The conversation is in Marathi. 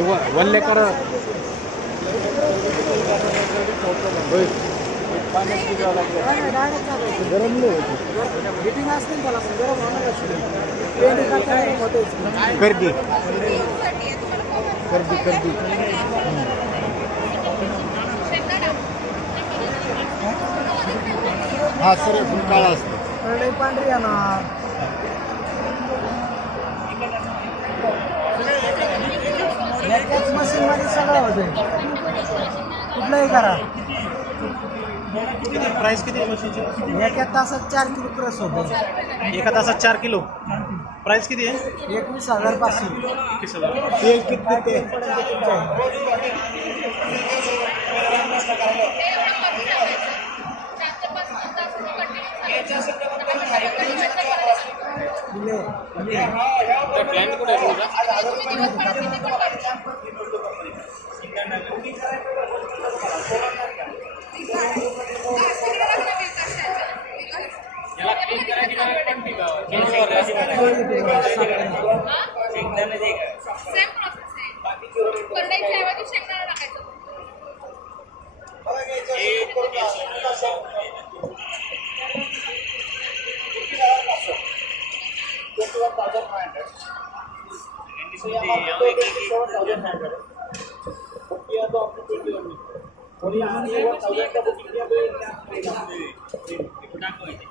वल्लेकर गरम नाही हिटिंग असते त्याला पण गरम होणार गर्दी गर्दी गर्दी हा सर फुल काळा असतो नाही पांढरी येणार एकाच मशीन मध्ये सगळं होते कुठलंही करा प्राइस किती आहे मशीनची एका तासात 4 किलो क्रस होतो एका तासात 4 किलो प्राइस किती आहे 21,500 तेल किती ते प्लॅन कुठे आहे याला क्लीन करायची गरज पडते का सेम प्रोसेस आहे करण्याच्या ऐवजी शेंगदाणा टाकायचं तो